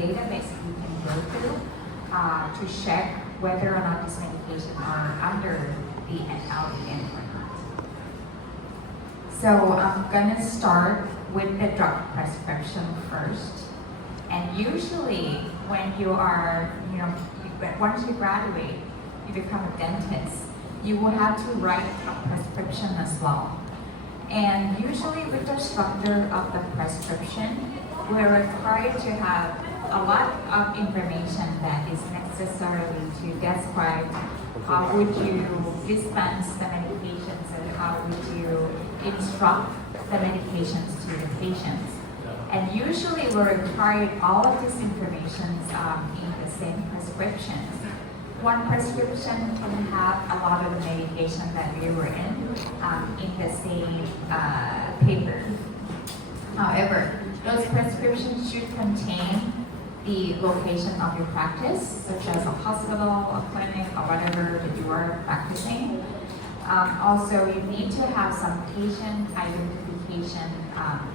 database you can go through to check whether or not these medications are under the NLEM or not. So I'm gonna start with the drug prescription first. And usually when you are, once you graduate, you become a dentist, you will have to write a prescription as well. And usually with the structure of the prescription, we're required to have a lot of information that is necessary to describe how would you dispense the medications and how would you instruct the medications to the patients. And usually we're required all of this information in the same prescriptions. One prescription can have a lot of the medication that we were in the same paper. However, those prescriptions should contain the location of your practice, such as a hospital, a clinic, or whatever that you are practicing. Also, you need to have some patient identification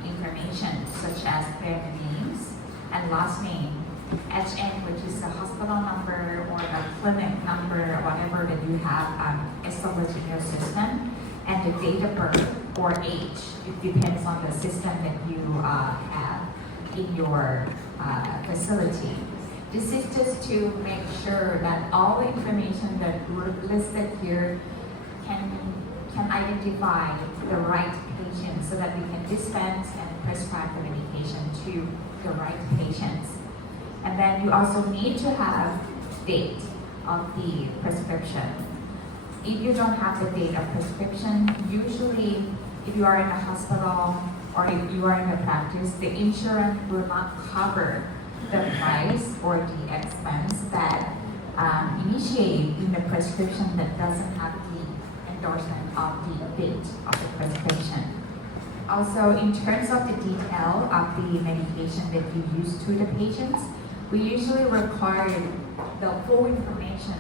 information, such as their names and last name, HN, which is the hospital number or the clinic number, or whatever that you have established in your system, and the date of birth or age. It depends on the system that you have in your facility. This is just to make sure that all the information that were listed here can identify the right patient so that we can dispense and prescribe the medication to the right patients. And then you also need to have date of the prescription. If you don't have the date of prescription, usually if you are in a hospital or if you are in a practice, the insurance will not cover the price or the expense that initiate in the prescription that doesn't have the endorsement of the date of the prescription. Also, in terms of the detail of the medication that you use to the patients, we usually require the full information,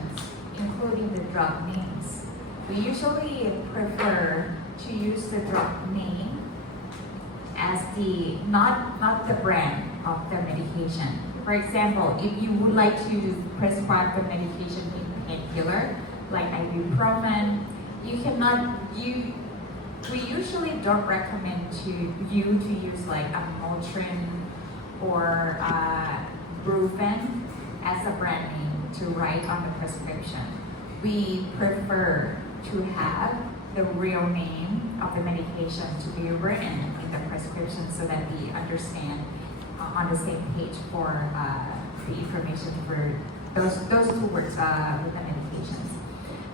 including the drug names. We usually prefer to use the drug name as the not the brand of the medication. For example, if you would like to prescribe the medication in painkiller, like ibuprofen, we usually don't recommend you to use like a Motrin or Brufen as a brand name to write on the prescription. We prefer to have the real name of the medication to be written in the prescription so that we understand on the same page for the information for those two words with the medications.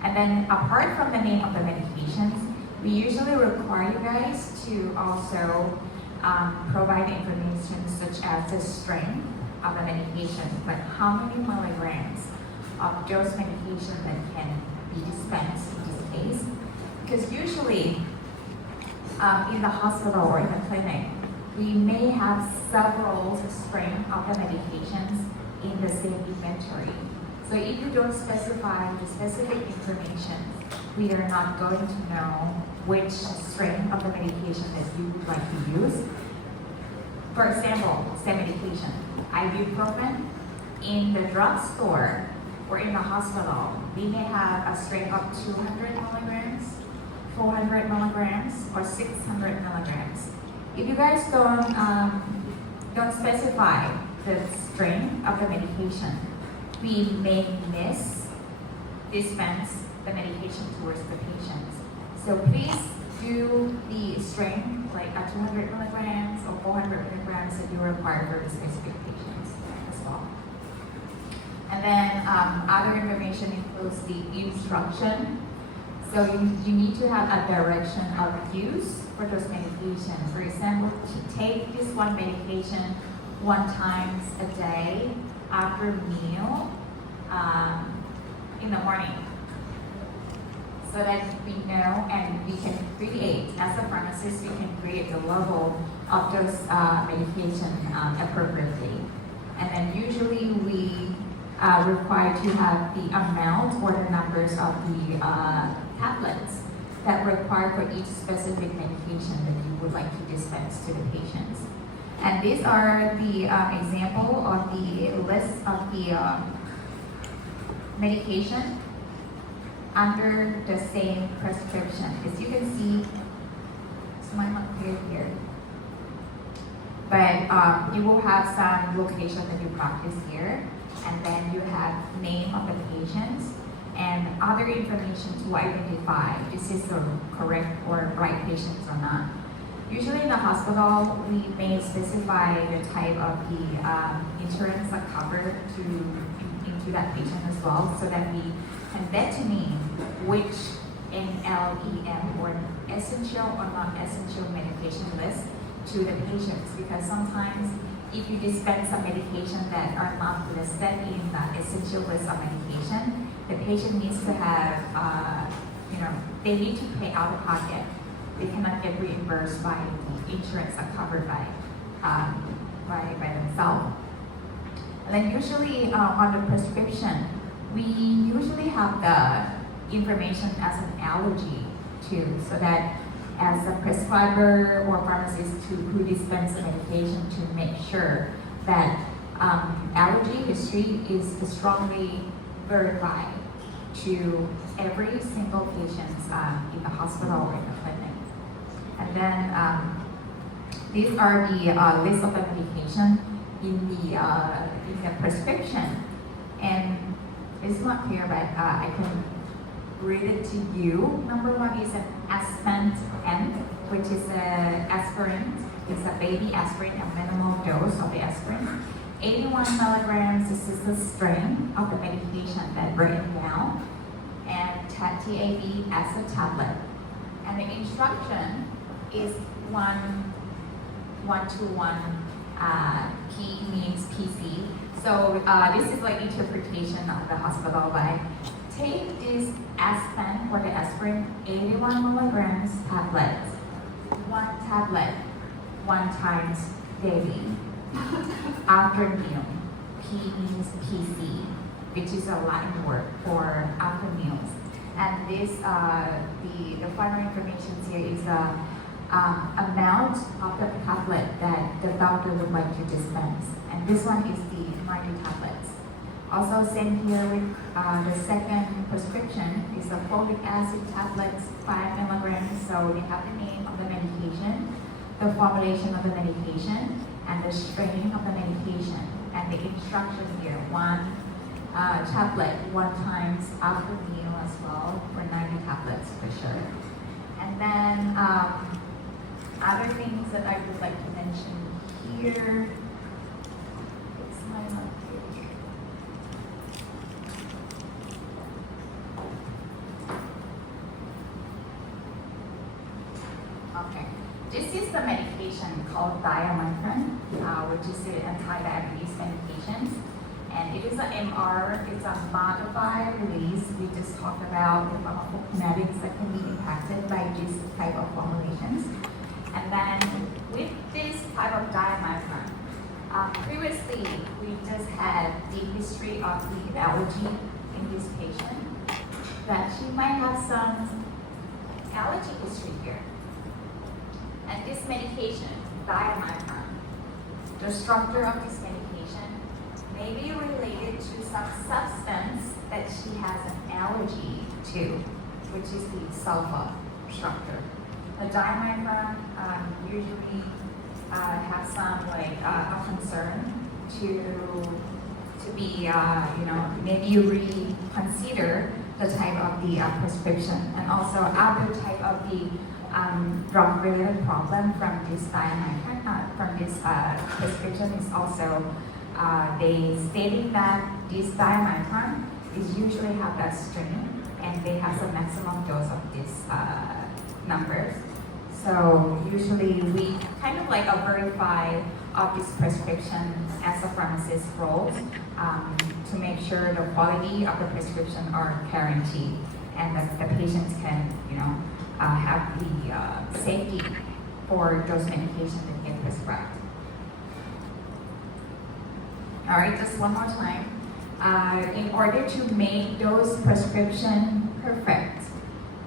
And then apart from the name of the medications, we usually require you guys to also provide information such as the strength of the medication, like how many milligrams of dose medication that can be dispensed in this case. Because usually in the hospital or in the clinic, we may have several strengths of the medications in the same inventory. So if you don't specify the specific information, we are not going to know which strength of the medication that you would like to use. For example, say medication, ibuprofen, in the drugstore or in the hospital, we may have a strength of 200 milligrams, 400 milligrams, or 600 milligrams. If you guys don't specify the strength of the medication, we may dispense the medication towards the patients. So please do the strength, like a 200 milligrams or 400 milligrams that you require for the specific patients as well. And then other information includes the instruction. So you need to have a direction of use for those medications. For example, to take this one medication 1 time a day after meal in the morning, so that we know and we can create, as a pharmacist, we can create the level of those medication appropriately. And then usually we require to have the amount or the numbers of the tablets that require for each specific medication that you would like to dispense to the patients. And these are the example of the list of the medication under the same prescription. As you can see, it's might not clear here, but you will have some location that you practice here, and then you have name of the patients and other information to identify this is the correct or right patients or not. Usually in the hospital, we may specify the type of the insurance that cover into that patient as well, so that we can determine which NLEM or essential or non-essential medication list to the patients. Because sometimes if you dispense some medication that are not listed in the essential list of medication, the patient needs to have, they need to pay out of pocket. They cannot get reimbursed by the insurance that covered by themselves. And then usually on the prescription, we usually have the information as an allergy too, so that as a prescriber or pharmacist who dispense the medication, to make sure that allergy history is strongly verified to every single patient in the hospital or in the clinic. And then these are the list of the medication in the prescription. And it's not clear, but I can read it to you. Number one is an Aspen N, which is an aspirin. It's a baby aspirin, a minimal dose of the aspirin. 81 milligrams, this is the strength of the medication that's written down. And TAB as a tablet. And the instruction is 1:1. P means PC. So this is like interpretation of the hospital, but take this Aspen for the aspirin, 81 milligrams tablet. One tablet, 1 times daily. After meal. P means PC, which is a Latin word for after meals. And this, the final information here is the amount of the tablet that the doctor would like to dispense. And this one is the 90 tablets. Also same here with the second prescription is the folic acid tablets, 5 milligrams. So they have the name of the medication, the formulation of the medication, and the strain of the medication. And the instruction here, 1 tablet 1 times after meal as well, for 90 tablets for sure. And then other things that I would like to mention here. It's my page. Okay, this is the medication called diamycin, which is the anti-diabetes medications. And it is an MR, it's a modified release. We just talked about the pharmacokinetics that can be impacted by this type of formulations. And then with this type of diamycin, previously we just had the history of the allergy in this patient, that she might have some allergy history here. And this medication, diamycin, the structure of this medication may be related to some substance that she has an allergy to, which is the sulfa structure. The diamycin usually have some a concern to be maybe reconsider the type of the prescription, and also other type of the drug-related problem from this diamycin from this prescription is also they stating that this diamycin is usually have that strain, and they have the maximum dose of this numbers. So usually we kind of verify of this prescription as a pharmacist role to make sure the quality of the prescription are guaranteed, and that the patients can have the safety for those medications that get prescribed. All right, just one more time. In order to make those prescriptions perfect,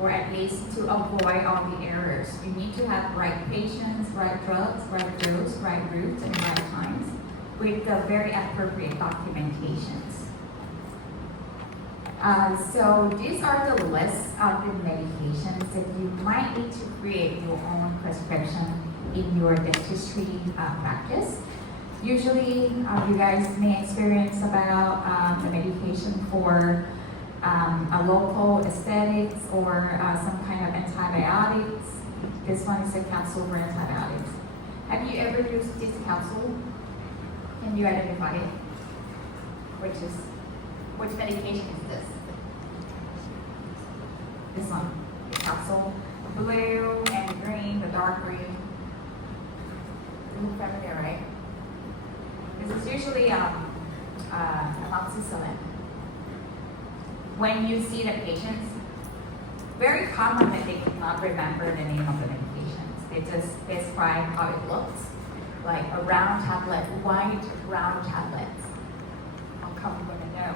or at least to avoid all the errors, you need to have right patients, right drugs, right dose, right routes, and right times. with the very appropriate documentations. So these are the lists of the medications that you might need to create your own prescription in your dentistry practice. Usually, you guys may experience about the medication for a local aesthetics or some kind of antibiotics. This one is a capsule for antibiotics. Have you ever used this capsule? Can you identify it? Which medication is this? This one, the capsule, blue and green, the dark green. You look familiar, right? This is usually amoxicillin. When you see the patients, very common that they cannot remember the name of the medications. They just describe how it looks, like a round tablet, white round tablets. How come you're gonna know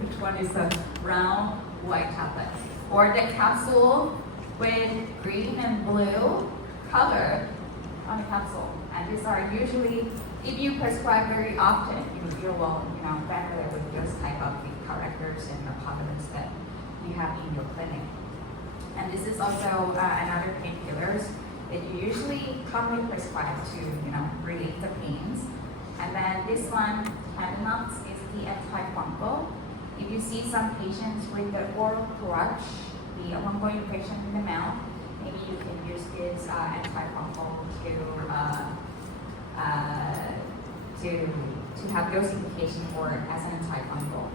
which one is the round white tablet? Or the capsule with green and blue color on the capsule. And these are usually, if you prescribe very often, you're well, familiar with those type of characters and the components that you have in your clinic. And this is also another painkillers that you usually commonly prescribe to, relieve the pains. And then this one, Candinox, is the antifungal. If you see some patients with the oral crutch, the ongoing infection in the mouth, maybe you can use this antifungal to have those indications for as an antifungal.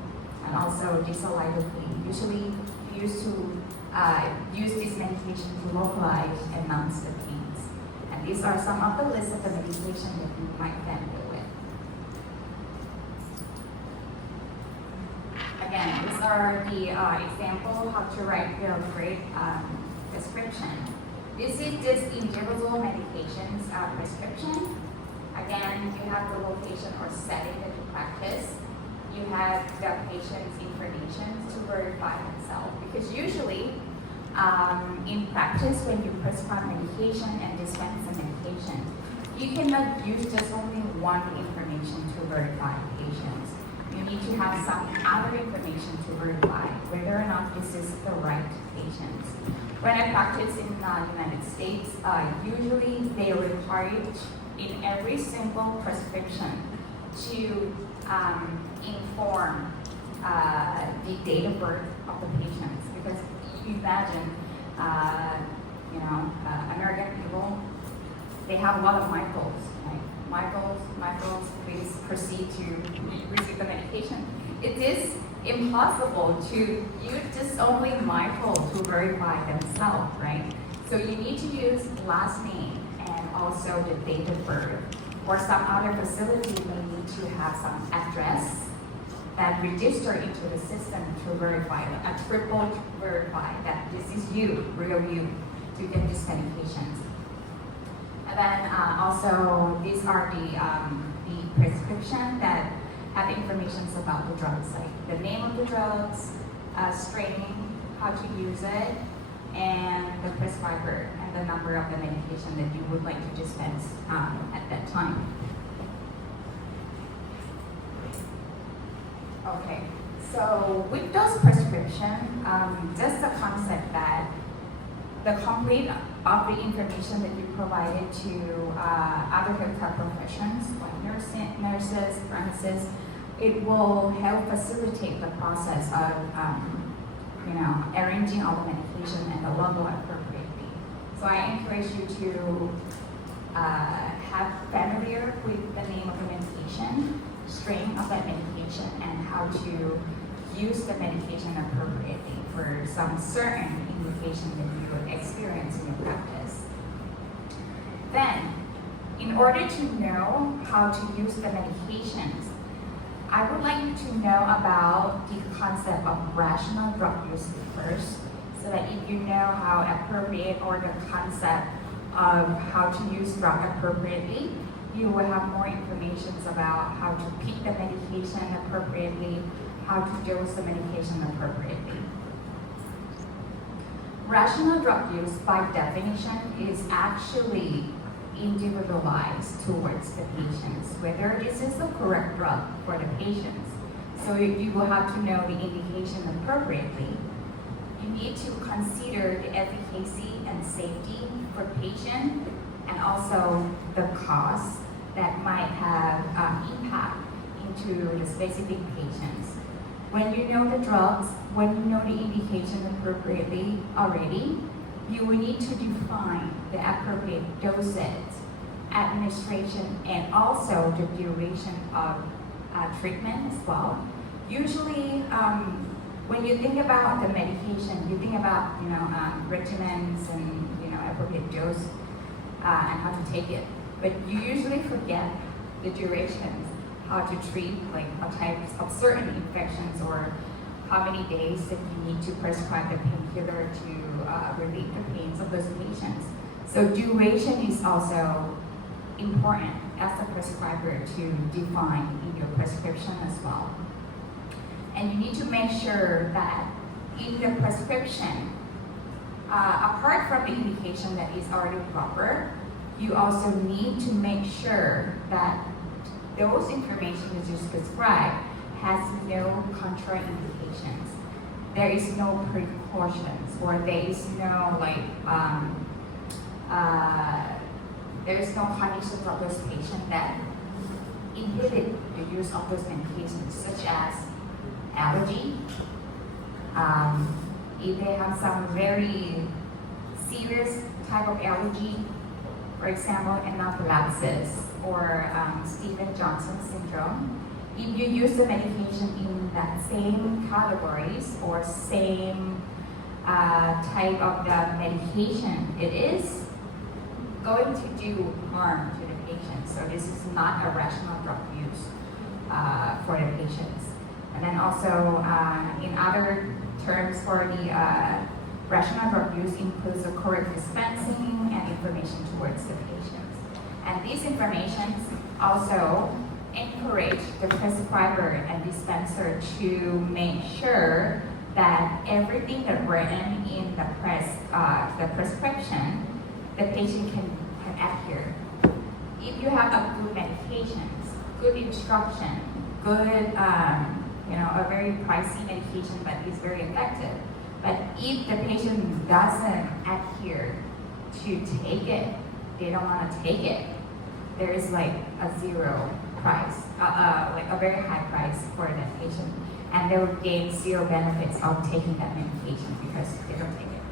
And also disalidophine. Usually you used to use this medication to localize and numb the pains. And these are some of the lists of the medication that you might then deal with. Again, these are the example how to write the great prescription. This is just individual medications prescription. Again, you have the location or setting that you practice. You have the patient's information to verify themselves. Because usually, in practice, when you prescribe medication and dispense the medication, you cannot use just only one information to verify patients. You need to have some other information to verify whether or not this is the right patients. When I practice in the United States, usually they require in every single prescription to inform the date of birth of the patients. Because you imagine, American people, they have a lot of Michaels. Michaels, please proceed to receive the medication. It is impossible to use just only Michael to verify themselves, right? So you need to use last name and also the date of birth. Or some other facility may need to have some address that register into the system to verify, a triple verify that this is you, real you, to get these medications. And then also these are the prescription that have information about the drugs, like the name of the drugs, strain, how to use it, and the prescriber and the number of the medication that you would like to dispense at that time. Okay, so with those prescriptions, just the concept that the complete of the information that you provided to other healthcare professions, like nurses, pharmacists, it will help facilitate the process of arranging all the medication and the level appropriately. So I encourage you to have familiar with the name of the medication, strain of that medication, and how to use the medication appropriately for some certain indication that you would experience in your practice. Then, in order to know how to use the medications, I would like you to know about the concept of rational drug use first, so that if you know how appropriate or the concept of how to use drug appropriately, you will have more information about how to pick the medication appropriately, how to dose the medication appropriately. Rational drug use, by definition, is actually individualized towards the patients, whether this is the correct drug for the patients. So you will have to know the indication appropriately. You need to consider the efficacy and safety for patient and also the cost that might have impact into the specific patients. When you know the drugs, when you know the indication appropriately already, you will need to define the appropriate dosage, administration, and also the duration of treatment as well. Usually, when you think about the medication, you think about regimens and appropriate dose and how to take it. But you usually forget the durations, how to treat types of certain infections or how many days that you need to prescribe the painkiller to relieve the pains of those patients. So duration is also important as a prescriber to define in your prescription as well. And you need to make sure that in the prescription, apart from the indication that is already proper, you also need to make sure that those information that you prescribe has no contraindications. There is no precautions, or there is no there is no conditions of those patients that inhibit the use of those medications, such as allergy. If they have some very serious type of allergy, for example, anaphylaxis or Stevens-Johnson syndrome, if you use the medication in that same categories or same type of the medication, it is going to do harm to the patient. So this is not a rational drug use for the patients. And then also in other terms for the rational drug use includes the correct dispensing and information towards the patients. And these information also encourage the prescriber and dispenser to make sure that everything that written in the prescription, the patient can adhere. If you have a good medications, good instruction, good a very pricey medication but is very effective, but if the patient doesn't adhere to take it, they don't want to take it, there is like a zero price, like a very high price for that patient, and they will gain zero benefits of taking that medication because they don't take it.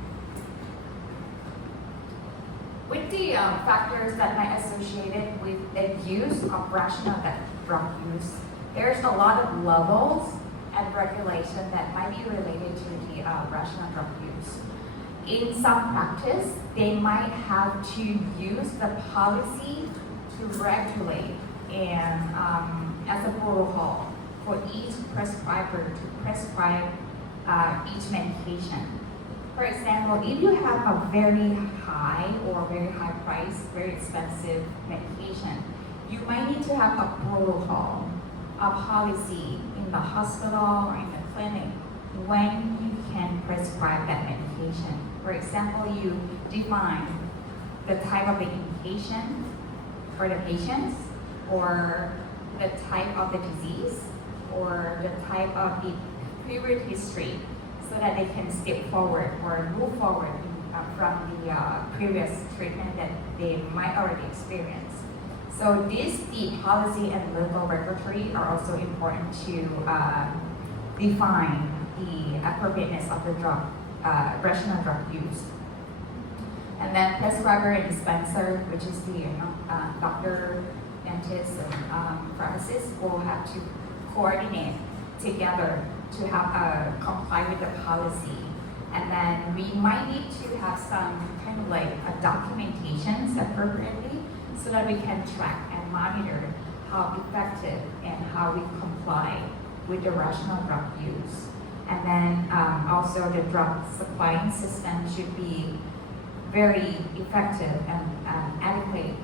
With the factors that might associated with the use of rational drug use, there's a lot of levels and regulation that might be related to the rational drug use. In some practice, they might have to use the policy to regulate and as a protocol for each prescriber to prescribe each medication. For example, if you have a very high or very high price, very expensive medication, you might need to have a protocol, a policy in the hospital or in the clinic when you can prescribe that medication. For example, you define the type of the indication for the patients, or the type of the disease, or the type of the previous history, so that they can step forward or move forward from the previous treatment that they might already experience. So the policy and local regulatory are also important to define the appropriateness of the drug, rational drug use. And then prescriber and dispenser, which is the doctor, dentist, and pharmacist, will have to coordinate together to have comply with the policy. And then we might need to have some kind of like documentations appropriately so that we can track and monitor how effective and how we comply with the rational drug use. And then also the drug supplying system should be very effective and adequate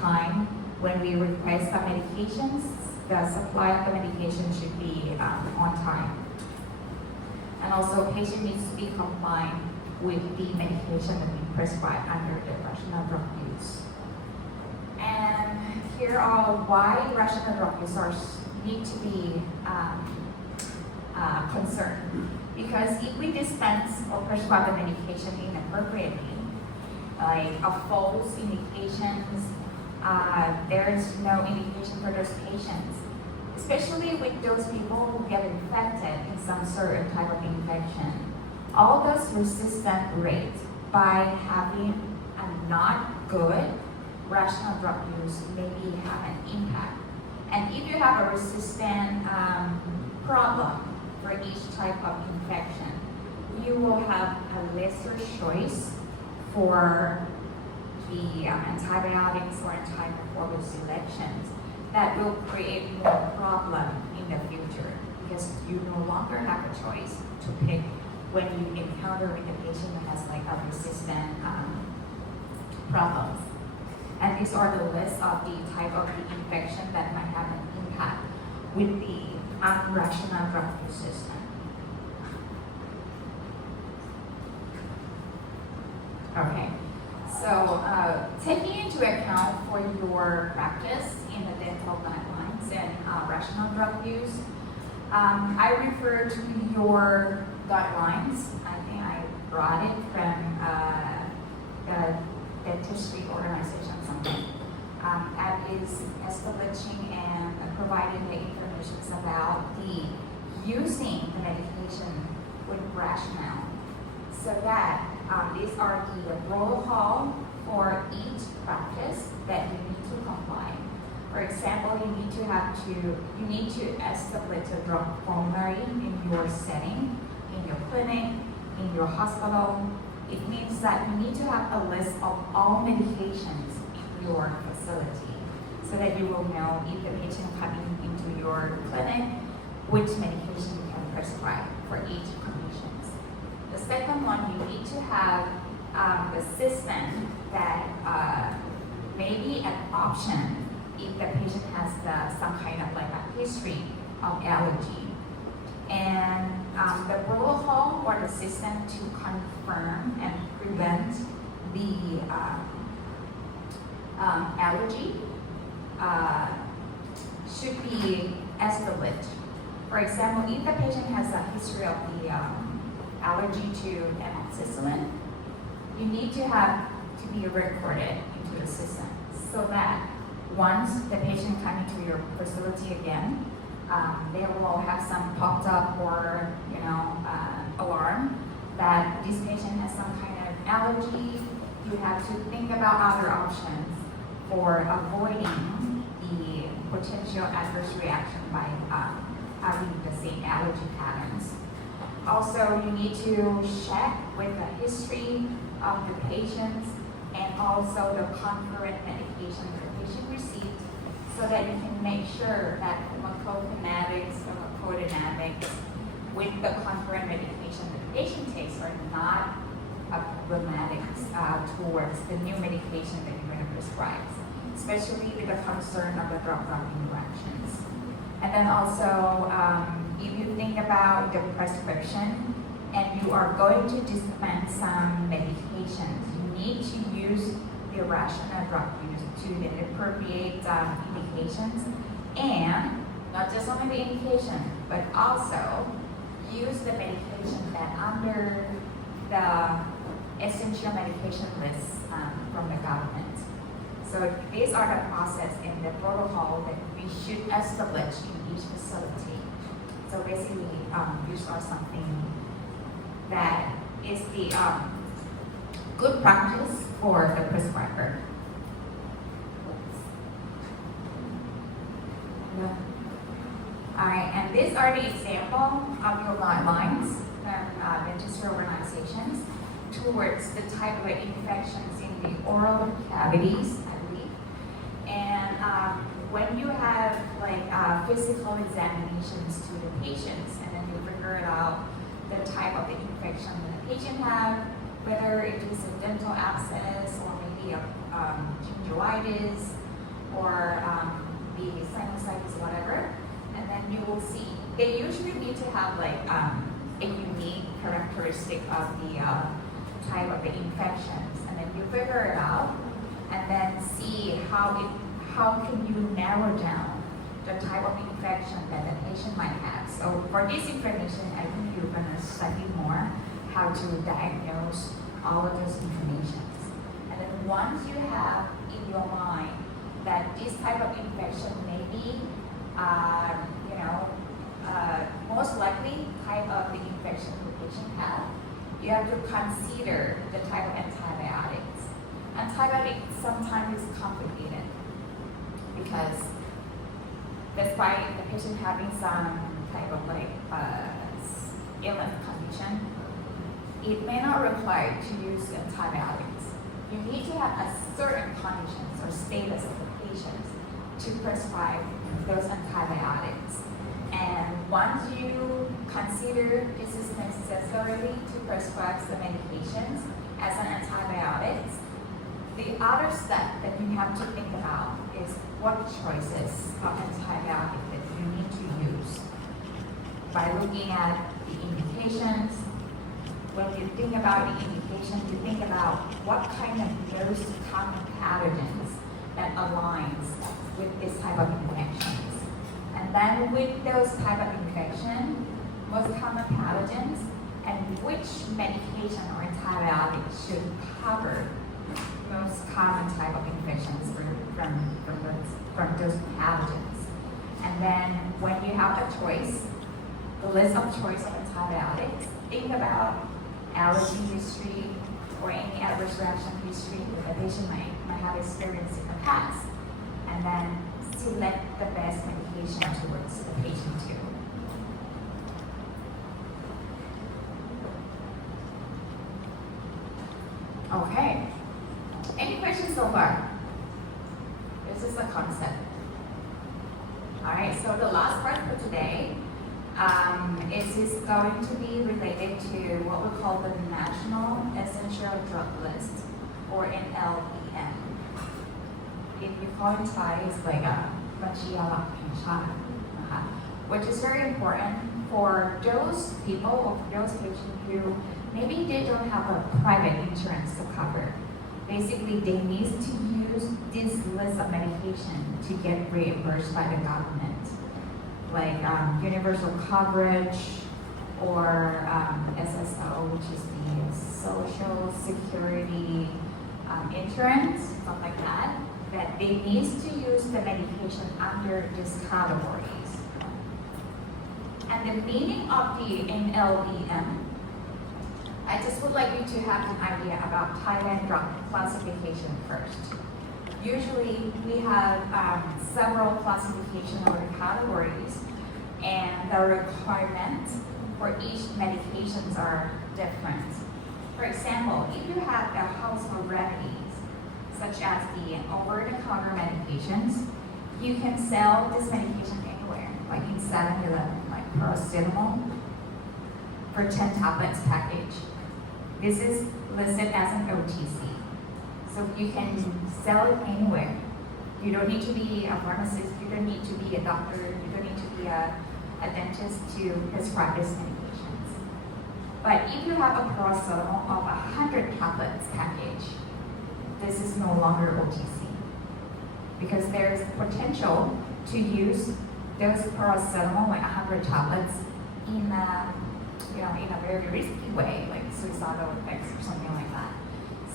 time when we request some medications. The supply of the medication should be on time. And also patient needs to be compliant with the medication that we prescribe under the rational drug use. here are why rational drug users need to be concerned. Because if we dispense or prescribe the medication inappropriately, like a false indications, there is no indication for those patients, especially with those people who get infected in some certain type of infection. All those resistant rates by having a not good rational drug use maybe have an impact. And if you have a resistant problem for each type of infection, you will have a lesser choice for the antibiotics or antimicrobial selections that will create more problem in the future because you no longer have a choice to pick when you encounter with a patient that has like a resistant problems. And these are the list of the type of the infection that might have an impact with the unrational drug use system. Okay, so taking into account for your practice in the dental guidelines and rational drug use, I refer to your guidelines. I think I brought it from the dentistry organization something. That is establishing and providing the information about the using the medication with rationale. So that these are the protocol for each practice that you need to comply. For example, you need to establish a drug formulary in your setting, in your clinic, in your hospital. It means that you need to have a list of all medications in your facility so that you will know if the patient coming into your clinic, which medication you can prescribe for each condition. The second one, you need to have the system that may be an option if the patient has some kind of like a history of allergy. And the protocol or the system to confirm and prevent the allergy should be established. For example, if the patient has a history of the allergy to amoxicillin, you need to have to be recorded into the system so that once the patient comes into your facility again, they will have some popped up or alarm that this patient has some kind of allergy. You have to think about other options for avoiding the potential adverse reaction by having the same allergy patterns. Also, you need to check with the history of the patients and also the concurrent medication that the patient received so that you can make sure that pharmacokinetics, pharmacodynamics with the concurrent medication the patient takes are not problematic towards the new medication that you're going to prescribe, especially with the concern of the drug-drug interactions. And then also, if you think about the prescription and you are going to dispense some medications, you need to use the rational drug use to the appropriate indications, and not just only the indication, but also use the medication that under the essential medication list from the government. So these are the process and the protocol that we should establish in each facility. So basically, these are something that is the good practice for the prescriber. Yeah. All right, and these are the example of your guidelines from dentistry organizations towards the type of infections in the oral cavities, I believe. And when you have like physical examinations to the patients, and then you figure out the type of the infection that the patient have, whether it is a dental abscess or maybe a gingivitis or the sinusitis, whatever, and then you will see they usually need to have like a unique characteristic of the type of the infections, and then you figure it out and then see how how can you narrow down the type of infection that the patient might have. So for this information, I think you're going to study more how to diagnose all of those informations. And then once you have in your mind that this type of infection may be, most likely type of the infection the patient has, you have to consider the type of antibiotics. Antibiotics sometimes is complicated because despite the patient having some type of illness condition, it may not require to use antibiotics. You need to have a certain conditions or status of the patient to prescribe those antibiotics. And once you consider this is necessary to prescribe the medications as an antibiotics, the other step that you have to think about is what choices of antibiotic that you need to use. By looking at the indications, when you think about the indication, you think about what kind of most common pathogens that aligns with this type of infections. And then with those type of infection, most common pathogens, and which medication or antibiotic should cover most common type of infections from those pathogens. And then when you have a choice, the list of choice of antibiotics, think about allergy history or any adverse reaction history that the patient might have experienced in the past. And then select the best medication towards the patient too. Okay. Any questions so far? This is the concept. Alright, so the last part for today is going to be related to what we call the National Essential Drug List, or NLEM. If you call it Thai, it's like a บัญชียาหลักแห่งชาติ which is very important for those people or those patients who maybe they don't have a private insurance to cover. Basically, they need to use this list of medication to get reimbursed by the government, like universal coverage or SSO, which is the Social Security insurance, something like that. That they need to use the medication under these categories. And the meaning of the NLEM, I just would like you to have an idea about Thailand drug classification first. Usually we have several classification or categories, and the requirements for each medications are different. For example, if you have a household remedies, such as the over-the-counter medications, you can sell this medication anywhere, like in 7-Eleven, like paracetamol for 10 tablets package. This is listed as an OTC. So you can sell it anywhere. You don't need to be a pharmacist, you don't need to be a doctor, you don't need to be a dentist to prescribe these medications. But if you have a paracetamol of 100 tablets package, this is no longer OTC because there's potential to use those paracetamol, like 100 tablets, in a very risky way, like suicidal effects or something like that.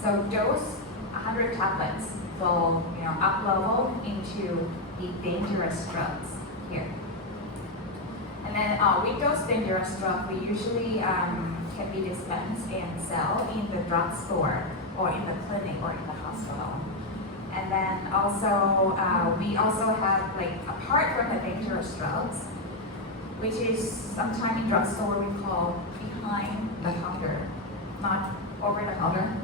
So those 100 tablets will, up level into the dangerous drugs here. And then with those dangerous drugs, we usually can be dispensed and sell in the drugstore or in the clinic or in the hospital. And then also, we also have, like, apart from the dangerous drugs, which is sometimes in drugstore we call behind the counter, not over the counter,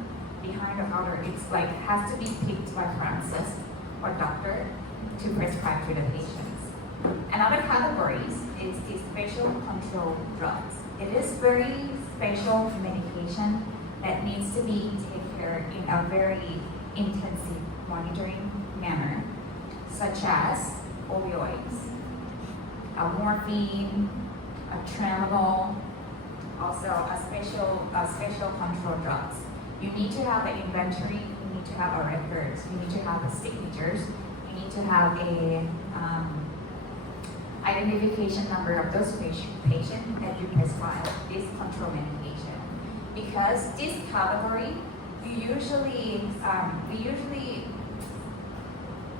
behind the counter. It's like, has to be picked by pharmacist or doctor to prescribe to the patients. Another categories is the special control drugs. It is very special medication that needs to be taken care in a very intensive monitoring manner, such as opioids, morphine, tramadol, also a special control drugs. You need to have an inventory, you need to have a records, you need to have the signatures, you need to have a identification number of those patients that you prescribe this control medication. Because this category,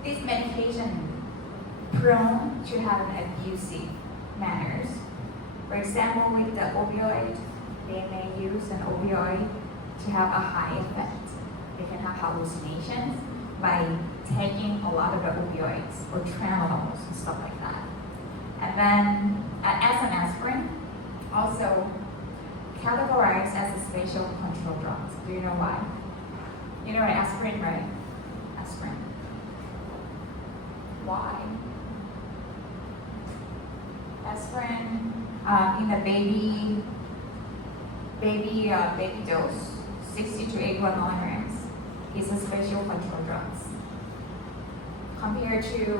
this medication prone to have an abusive manners. For example, with the opioid, they may use an opioid to have a high effect. They can have hallucinations by taking a lot of the opioids or tremolols and stuff like that. And then as an aspirin, also categorized as a special control drugs. Do you know why? You know what aspirin, right? Aspirin. Why? Aspirin in the baby dose, 60 to 81 milligrams, is a special control drugs. Compared to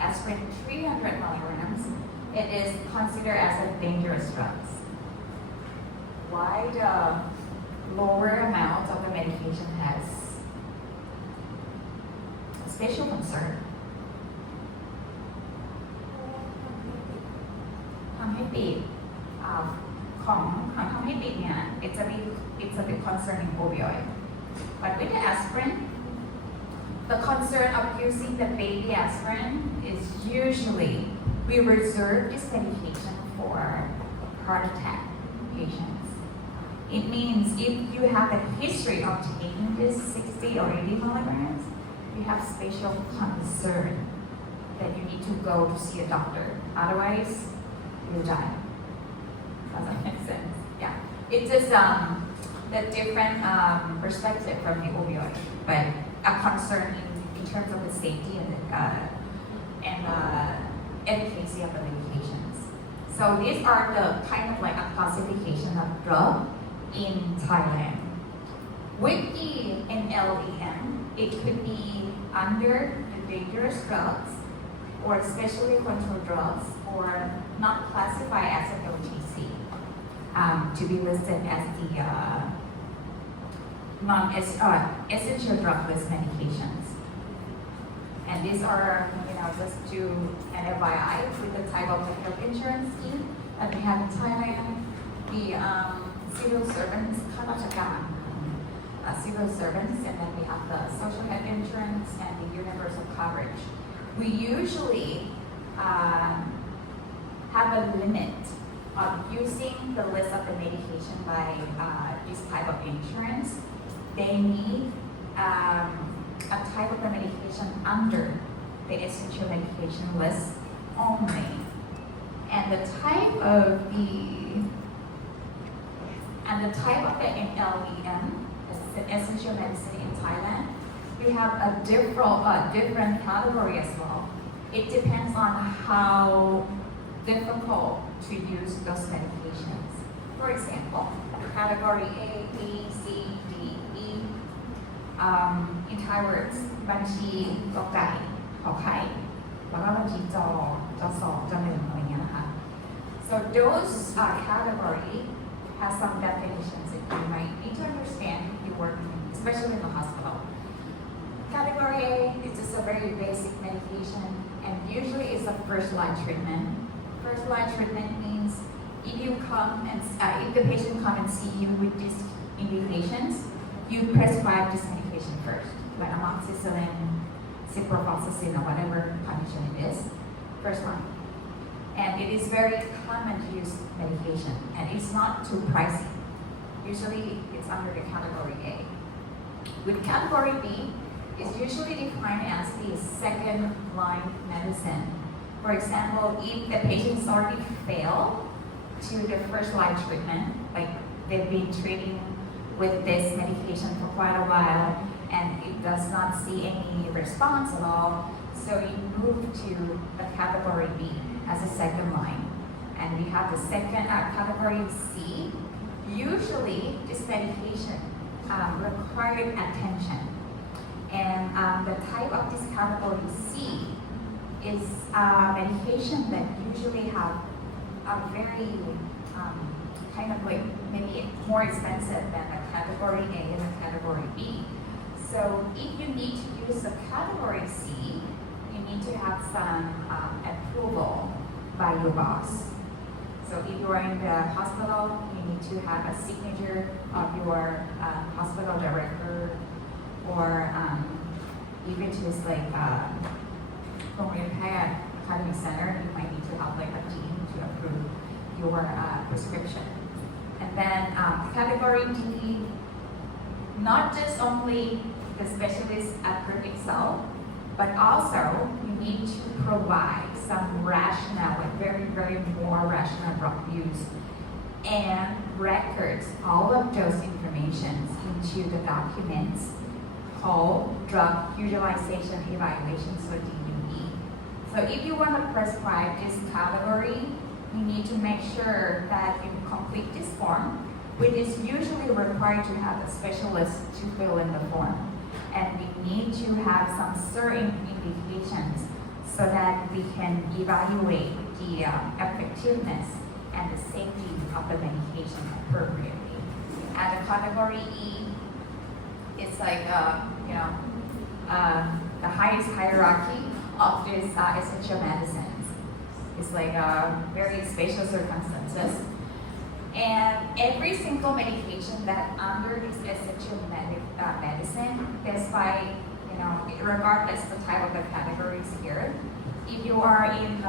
aspirin 300 milligrams, it is considered as a dangerous drugs. Why the lower amount of the medication has a special concern? ทำให้ติดของทำให้ติดเนี่ย it's a bit concerning opioid. But with the aspirin, the concern of using the baby aspirin is usually we reserve this medication for heart attack patients. It means if you have a history of taking this 60 or 80 milligrams, you have special concern that you need to go to see a doctor. Otherwise, you'll die. Does that make sense? Yeah. It's just the different perspective from the opioid, but a concern in terms of the safety and efficacy of the medications. So these are the kind of like a classification of drug in Thailand. With the NLEM, it could be under the dangerous drugs or specially controlled drugs or not classified as an OTC to be listed as the non-essential drug list medications. And these are, just to an FYI with the type of health insurance scheme that we have in Thailand, the civil servants, civil servants, and then we have the social health insurance and the universal coverage. We usually have a limit of using the list of the medication by this type of insurance. They need a type of the medication under the essential medication list only. And the type of the NLEM, essential medicine in Thailand, we have a different category as well. It depends on how difficult to use those medications. For example, category A, B, C, D, E. In Thai words, บัญชีกอไก่ขอไข่แล้วก็บัญชีจอสองจอหนึ่งอะไรเงี้ยนะคะ So those category has some definitions that you might need to understand if you work, especially in the hospital. Category A is just a very basic medication, and usually it's a first-line treatment. First-line treatment means if the patient come and see you with these indications, you prescribe this medication first, like amoxicillin, ciprofloxacin, or whatever condition it is, first line. And it is very common to use medication, and it's not too pricey. Usually, it's under the category A. With category B, it's usually defined as the second-line medicine. For example, if the patient's already failed to the first-line treatment, like they've been treating with this medication for quite a while, and it does not see any response at all, so you move to the category B as a second line. And we have the second category C. Usually, this medication required attention. And the type of this category C is medication that usually have a very kind of like maybe more expensive than the category A and the category B. So if you need to use the category C, you need to have some approval by your boss. So if you are in the hospital, you need to have a signature of your hospital director, or even just like from your academic center, you might need to have like a team to approve your prescription. And then category D, not just only the specialist approve itself, but also you need to provide some rationale, like very, very more rational drug use, and records all of those informations into the documents called Drug Utilization Evaluation, so DUE. So if you want to prescribe this category, you need to make sure that you complete this form, which is usually required to have a specialist to fill in the form. And we need to have some certain indications so that we can evaluate the effectiveness and the safety of the medication appropriately. And the category E, it's like the highest hierarchy of this essential medicines. It's like very special circumstances. And every single medication that under this essential medicine, despite, regardless the type of the categories here, if you are in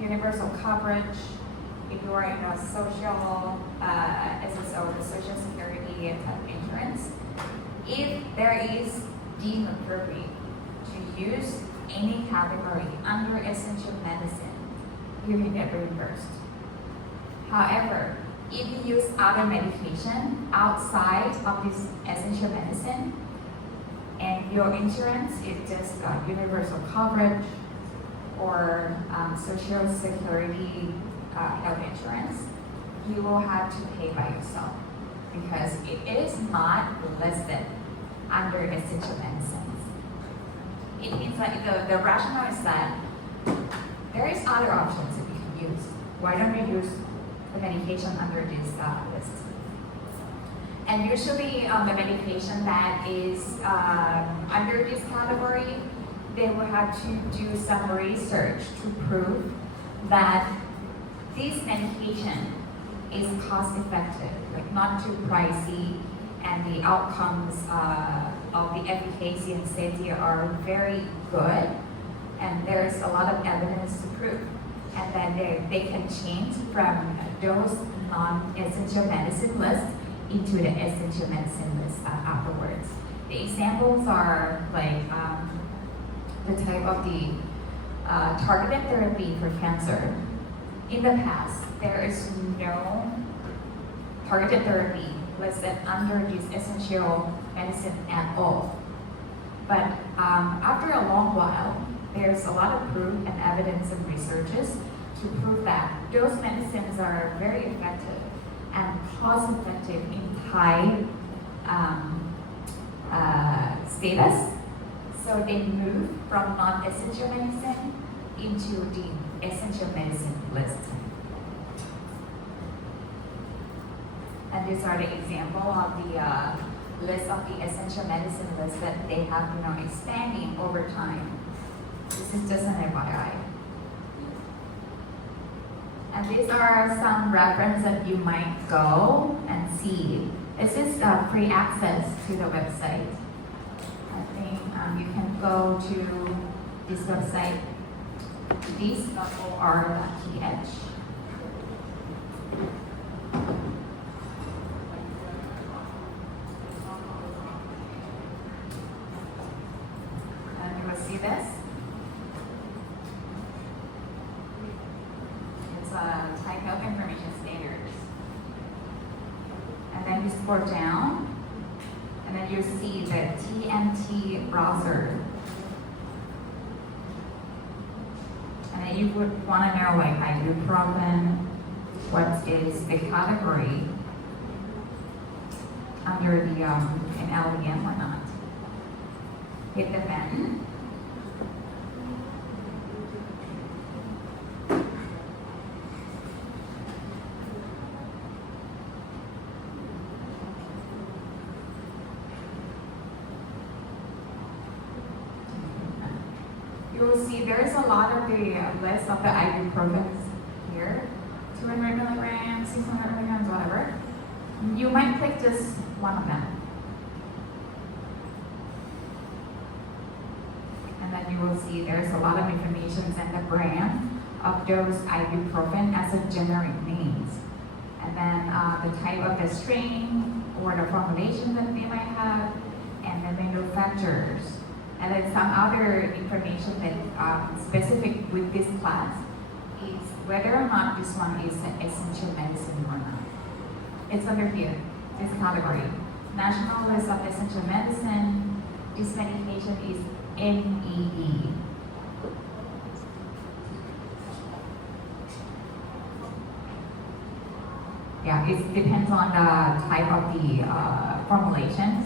universal coverage, if you are in a social SSO, the Social Security insurance, if there is deemed appropriate to use any category under essential medicine, you can get reimbursed. However, if you use other medication outside of this essential medicine, and your insurance is just universal coverage or Social Security health insurance, you will have to pay by yourself because it is not listed under essential medicines. It means like the rationale is that there is other options that you can use. Why don't we use the medication under this list? And usually the medication that is under this category, they will have to do some research to prove that this medication is cost effective, like not too pricey, and the outcomes of the efficacy and safety are very good, and there's a lot of evidence to prove. And then they can change from those non-essential medicine lists into the essential medicine list afterwards. The examples are like the type of the targeted therapy for cancer. In the past, there is no targeted therapy listed under this essential medicine at all. But after a long while, there's a lot of proof and evidence and researches to prove that those medicines are very effective and cost-effective in high status. So they move from non-essential medicine into the essential medicine list. And these are the example of the list of the essential medicine list that they have, expanding over time. This is just an FYI. And these are some references that you might go and see. This is free access to the website. I think you can go to this website, this.or.th. And you will see this. Type of information standards. And then you scroll down, and then you see the TMT browser. And then you would want to know like ibuprofen, what is the category under the NLEM or not. Hit the button. you'll see there's a lot of the list of the ibuprofen here. 200 milligrams, 600 milligrams, whatever. You might click just one of them. And then you will see there's a lot of information and the brand of those ibuprofen as a generic names. And then the type of the strain or the formulation that they might have, and the manufacturers. And then some other information that specific with this class is whether or not this one is an essential medicine or not. It's under here, this category. National List of Essential Medicine, this medication is NEE. Yeah, it depends on the type of the formulations.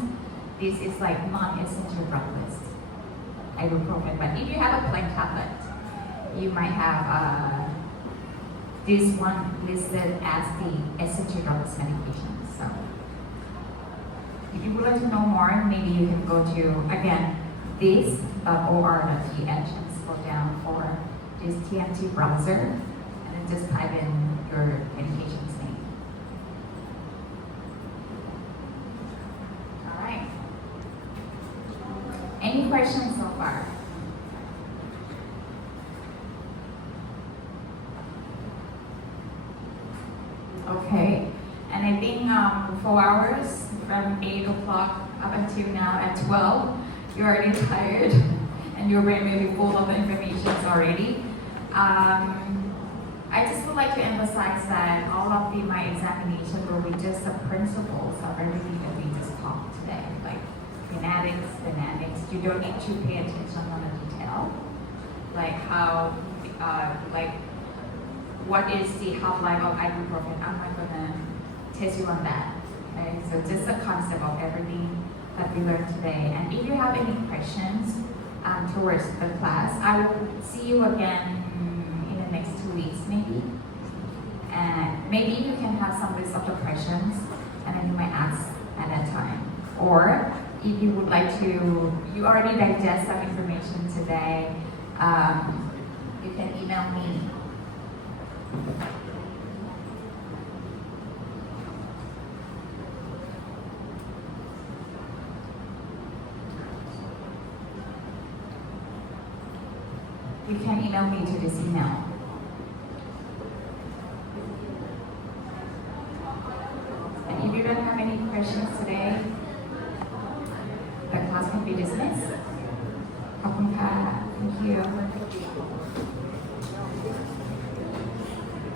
This is like non-essential drug list, ibuprofen. But if you have a plain tablet, you might have this one listed as the essential drugs medication. So, if you would like to know more, maybe you can go to again this.or.th and scroll down for this TMT browser, and then just type in your medication's name. Any questions so far? Okay, and I think 4 hours from 8 o'clock up until now at 12, you're already tired and your brain may be full of information already. I just would like to emphasize that all of my examination will be just the principles of everything that we just talked today, like kinetics, dynamics. You don't need to pay attention on the detail, like how, what is the half-life of ibuprofen. I'm not gonna test you on that. Okay, so just the concept of everything that we learned today. And if you have any questions towards the class, I will see you again in the next 2 weeks, maybe. And maybe you can have some list of the questions, and then you might ask at that time. Or if you would like to, you already digest some information today, you can email me. You can email me to this email. And if you don't have any questions today, the class can be dismissed. ขอบคุณค่ะ Thank you.